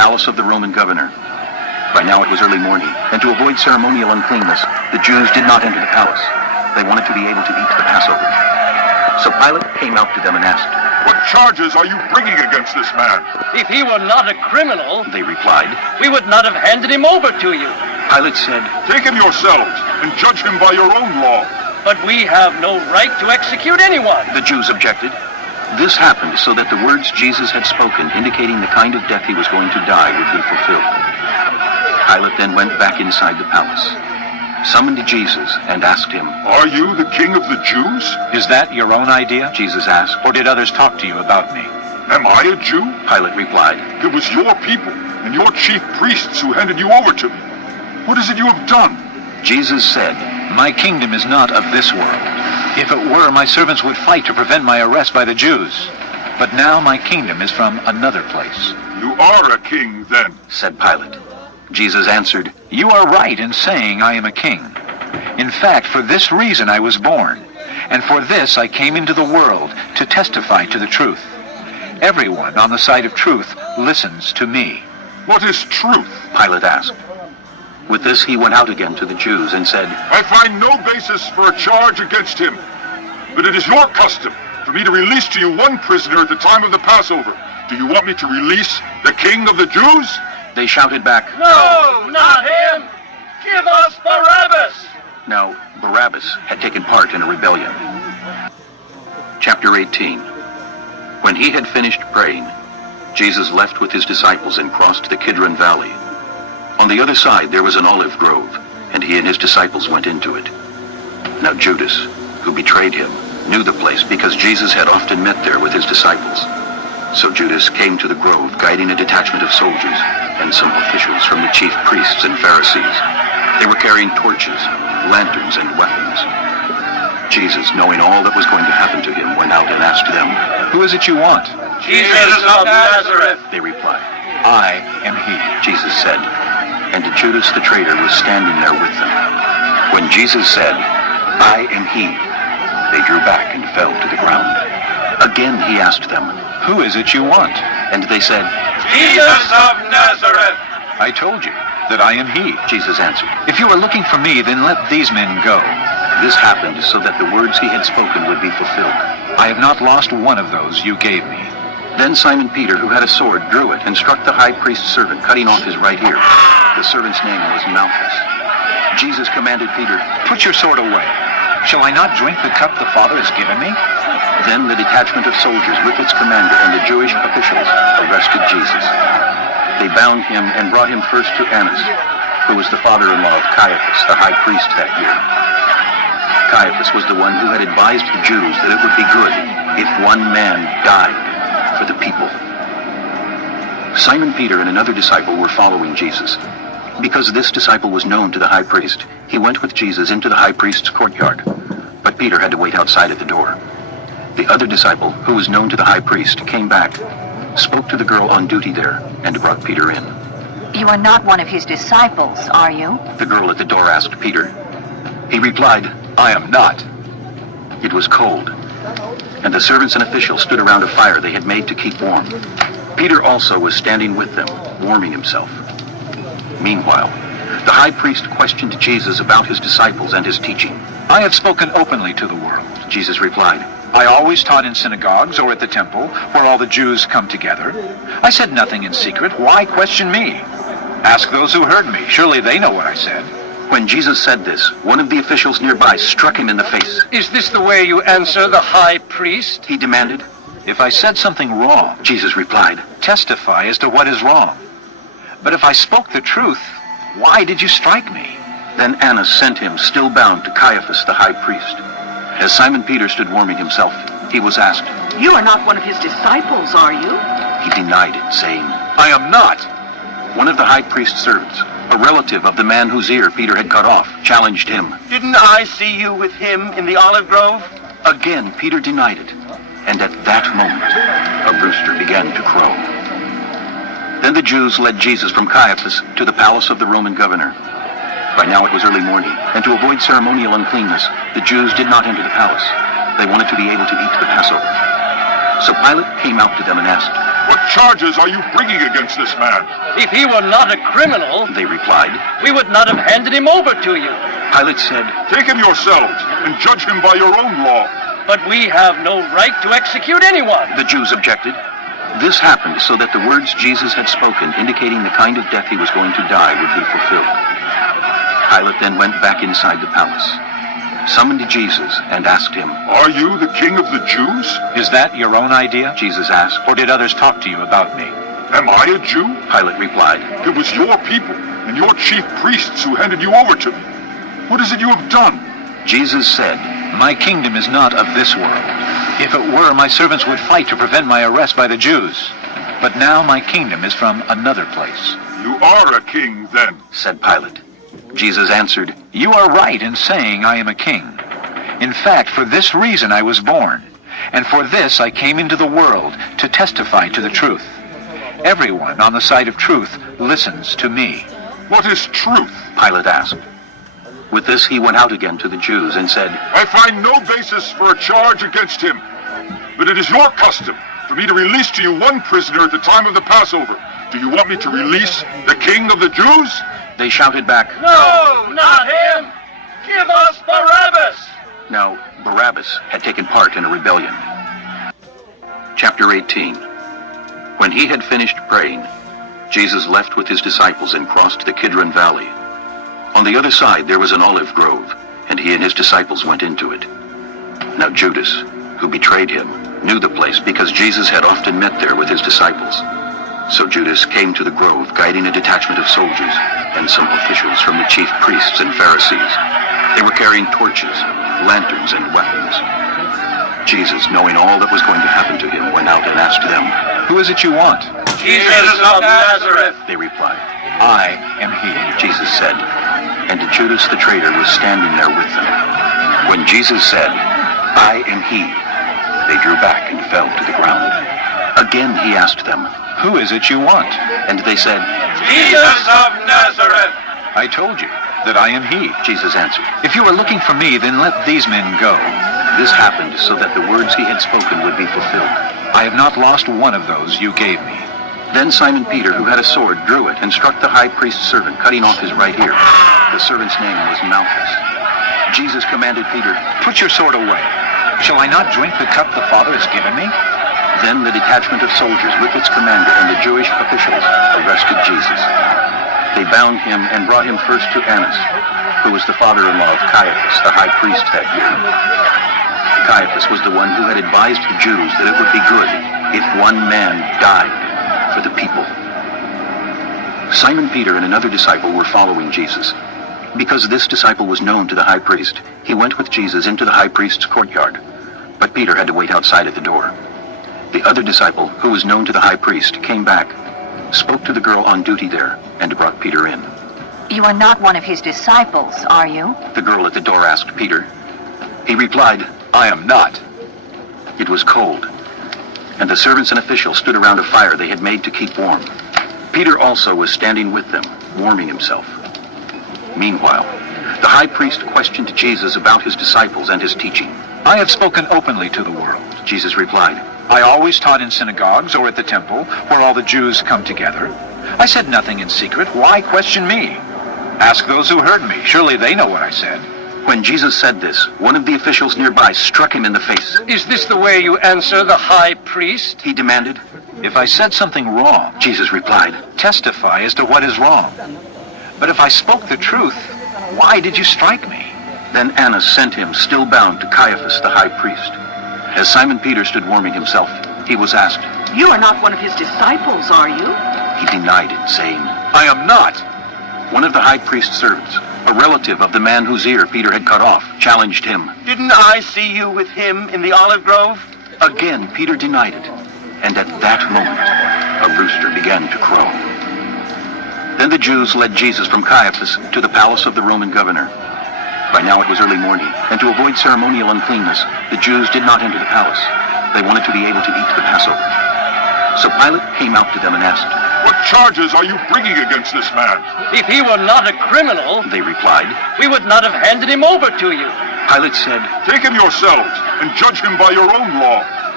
palace of the Roman governor. By now it was early morning, and to avoid ceremonial uncleanness, the Jews did not enter the palace. They wanted to be able to eat the Passover. So Pilate came out to them and asked, "What charges are you bringing against this man?" "If he were not a criminal," they replied, "we would not have handed him over to you." Pilate said, "Take him yourselves and judge him by your own law." "But we have no right to execute anyone." The Jews objected. This happened so that the words Jesus had spoken, indicating the kind of death he was going to die, would be fulfilled. Pilate then went back inside the palace, summoned Jesus, and asked him, "Are you the king of the Jews?" Is that your own idea? Jesus asked. Or did others talk to you about me? "Am I a Jew?" Pilate replied, "It was your people and your chief priests who handed you over to me. What is it you have done?" Jesus said, My kingdom is not of this world. If it were, my servants would fight to prevent my arrest by the Jews. But now my kingdom is from another place. "You are a king, then." said Pilate. Jesus answered, You are right in saying I am a king. In fact, for this reason I was born, and for this I came into the world, to testify to the truth. Everyone on the side of truth listens to me. "What is truth?" Pilate asked. With this he went out again to the Jews and said, "I find no basis for a charge against him. But it is your custom for me to release to you one prisoner at the time of the Passover. Do you want me to release the king of the Jews?" They shouted back, "No, not him! Give us Barabbas!" Now Barabbas had taken part in a rebellion. Chapter 18. When he had finished praying, Jesus left with his disciples and crossed the Kidron Valley. On the other side there was an olive grove, and he and his disciples went into it. Now Judas, who betrayed him, knew the place because Jesus had often met there with his disciples. So Judas came to the grove, guiding a detachment of soldiers and some officials from the chief priests and Pharisees. They were carrying torches, lanterns, and weapons. Jesus, knowing all that was going to happen to him, went out and asked them, Who is it you want? "Jesus of Nazareth." They replied. I am he. Jesus said, and Judas the traitor was standing there with them. When Jesus said, I am he, they drew back and fell to the ground. Again he asked them, Who is it you want? and they said, "Jesus of Nazareth." I told you that I am he. Jesus answered. If you are looking for me, then let these men go. This happened so that the words he had spoken would be fulfilled. I have not lost one of those you gave me. Then Simon Peter, who had a sword, drew it and struck the high priest's servant, cutting off his right ear. The servant's name was Malchus. Jesus commanded Peter, Put your sword away. Shall I not drink the cup the Father has given me? Then the detachment of soldiers with its commander and the Jewish officials arrested Jesus. They bound him and brought him first to Annas, who was the father-in-law of Caiaphas, the high priest that year. Caiaphas was the one who had advised the Jews that it would be good if one man died for the people. Simon Peter and another disciple were following Jesus. Because this disciple was known to the high priest, he went with Jesus into the high priest's courtyard, but Peter had to wait outside at the door. The other disciple, who was known to the high priest, came back, spoke to the girl on duty there, and brought Peter in. You are not one of his disciples, are you? The girl at the door asked Peter. He replied, I am not. It was cold, and the servants and officials stood around a fire they had made to keep warm. Peter also was standing with them, warming himself. Meanwhile, the high priest questioned Jesus about his disciples and his teaching. I have spoken openly to the world. Jesus replied, I always taught in synagogues or at the temple, where all the Jews come together. I said nothing in secret. Why question me? Ask those who heard me. Surely they know what I said. When Jesus said this, one of the officials nearby struck him in the face. "Is this the way you answer the high priest?" He demanded. If I said something wrong, Jesus replied, testify as to what is wrong. But if I spoke the truth, why did you strike me? Then Annas sent him, still bound, to Caiaphas the high priest. As Simon Peter stood warming himself, he was asked, You are not one of his disciples, are you? He denied it, saying, I am not. One of the high priest's servants, a relative of the man whose ear Peter had cut off, challenged him. "Didn't I see you with him in the olive grove?" Again, Peter denied it, and at that moment, a rooster began to crow. Then the Jews led Jesus from Caiaphas to the palace of the Roman governor. By now it was early morning, and to avoid ceremonial uncleanness, the Jews did not enter the palace. They wanted to be able to eat the Passover. So Pilate came out to them and asked, What charges are you bringing against this man? If he were not a criminal, They replied. we would not have handed him over to you. Pilate said, Take him yourselves and judge him by your own law. But we have no right to execute anyone. The Jews objected. This happened so that the words Jesus had spoken, indicating the kind of death he was going to die, would be fulfilled. Pilate then went back inside the palace, summoned Jesus, and asked him, Are you the king of the Jews? Is that your own idea? Jesus asked, Or did others talk to you about me? Am I a Jew? Pilate replied, It was your people and your chief priests who handed you over to me. What is it you have done? Jesus said, My kingdom is not of this world. If it were, my servants would fight to prevent my arrest by the Jews. But now my kingdom is from another place. You are a king then. said Pilate. Jesus answered, You are right in saying I am a king. In fact, for this reason I was born, and for this I came into the world, to testify to the truth. Everyone on the side of truth listens to me. What is truth? Pilate asked. With this he went out again to the Jews and said, I find no basis for a charge against him. But it is your custom for me to release to you one prisoner at the time of the Passover. Do you want me to release the king of the Jews? They shouted back, No, not him! Give us Barabbas! Now Barabbas had taken part in a rebellion. Chapter 18. When he had finished praying, Jesus left with his disciples and crossed the Kidron Valley. On the other side there was an olive grove, and he and his disciples went into it. Now Judas, who betrayed him, knew the place because Jesus had often met there with his disciples. So Judas came to the grove, guiding a detachment of soldiers and some officials from the chief priests and Pharisees. They were carrying torches, lanterns, and weapons. Jesus, knowing all that was going to happen to him, went out and asked them. Who is it you want? Jesus of Nazareth! They replied. I am he. Jesus said, and Judas the traitor was standing there with them. When Jesus said, I am he, they drew back and fell to the ground. Again he asked them, Who is it you want? and they said, Jesus of Nazareth! I told you that I am he. Jesus answered. If you are looking for me, then let these men go. This happened so that the words he had spoken would be fulfilled. I have not lost one of those you gave me. Then Simon Peter, who had a sword, drew it and struck the high priest's servant, cutting off his right ear. The servant's name was Malchus. Jesus commanded Peter, Put your sword away. Shall I not drink the cup the Father has given me? Then the detachment of soldiers with its commander and the Jewish officials arrested Jesus. They bound him and brought him first to Annas, who was the father-in-law of Caiaphas, the high priest that year. Caiaphas was the one who had advised the Jews that it would be good if one man died for the people. Simon Peter and another disciple were following Jesus. Because this disciple was known to the high priest, he went with Jesus into the high priest's courtyard. But Peter had to wait outside at the door. The other disciple, who was known to the high priest, came back, spoke to the girl on duty there, and brought Peter in. You are not one of his disciples, are you? The girl at the door asked Peter. He replied, I am not. It was cold, and the servants and officials stood around a fire they had made to keep warm. Peter also was standing with them, warming himself. Meanwhile, the high priest questioned Jesus about his disciples and his teaching. I have spoken openly to the world. Jesus replied, I always taught in synagogues or at the temple, where all the Jews come together. I said nothing in secret. Why question me? Ask those who heard me. Surely they know what I said. When Jesus said this, one of the officials nearby struck him in the face. Is this the way you answer the high priest? He demanded. If I said something wrong, Jesus replied, testify as to what is wrong. But if I spoke the truth, why did you strike me? Then Annas sent him, still bound, to Caiaphas the high priest. As Simon Peter stood warming himself, he was asked, You are not one of his disciples, are you? He denied it, saying, I am not. One of the high priest's servants, a relative of the man whose ear Peter had cut off, challenged him. Didn't I see you with him in the olive grove? Again, Peter denied it, and at that moment, a rooster began to crow. Then the Jews led Jesus from Caiaphas to the palace of the Roman governor. By now it was early morning, and to avoid ceremonial uncleanness, the Jews did not enter the palace. They wanted to be able to eat the Passover. So Pilate came out to them and asked, What charges are you bringing against this man? If he were not a criminal, They replied. we would not have handed him over to you. Pilate said, Take him yourselves and judge him by your own law.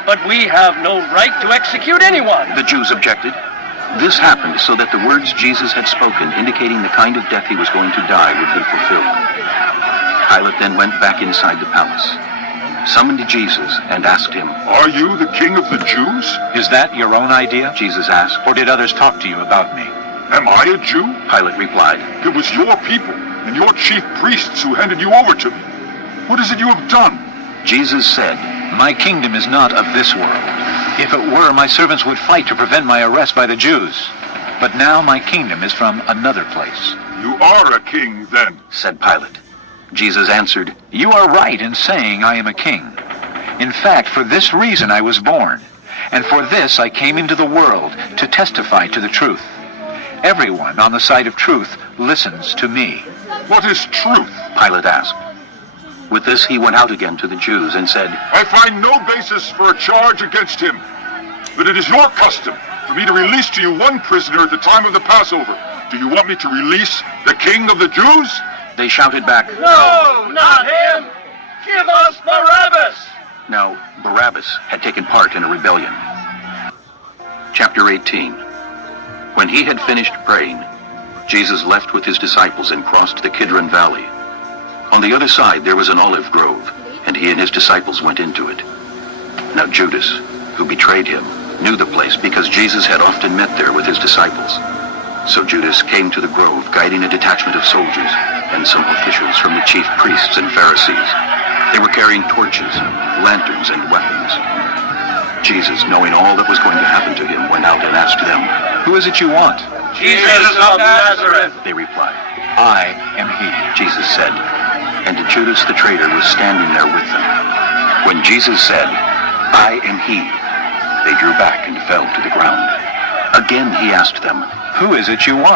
But we have no right to execute anyone. The Jews objected. This happened so that the words Jesus had spoken, indicating the kind of death he was going to die, would be fulfilled. Pilate then went back inside the palace, summoned Jesus, and asked him, Are you the king of the Jews? Is that your own idea? Jesus asked. Or did others talk to you about me? Am I a Jew? Pilate replied, It was your people and your chief priests who handed you over to me. What is it you have done? Jesus said, My kingdom is not of this world. If it were, my servants would fight to prevent my arrest by the Jews. But now my kingdom is from another place. You are a king, then. said Pilate. Jesus answered, You are right in saying I am a king. In fact, for this reason I was born, and for this I came into the world, to testify to the truth. Everyone on the side of truth listens to me. What is truth? Pilate asked. With this he went out again to the Jews and said, I find no basis for a charge against him. But it is your custom for me to release to you one prisoner at the time of the Passover. Do you want me to release the king of the Jews? They shouted back, No, not him. Give us Barabbas. Now, Barabbas had taken part in a rebellion. Chapter 18. When he had finished praying, Jesus left with his disciples and crossed the Kidron Valley. On the other side there was an olive grove, and he and his disciples went into it. Now Judas, who betrayed him, knew the place because Jesus had often met there with his disciples. So Judas came to the grove, guiding a detachment of soldiers and some officials from the chief priests and Pharisees. They were carrying torches, lanterns, and weapons. Jesus, knowing all that was going to happen to him, went out and asked them, Who is it you want? Jesus of Nazareth. They replied. I am he. Jesus said, and Judas the traitor was standing there with them. When Jesus said, I am he, they drew back and fell to the ground. Again he asked them, Who is it you want?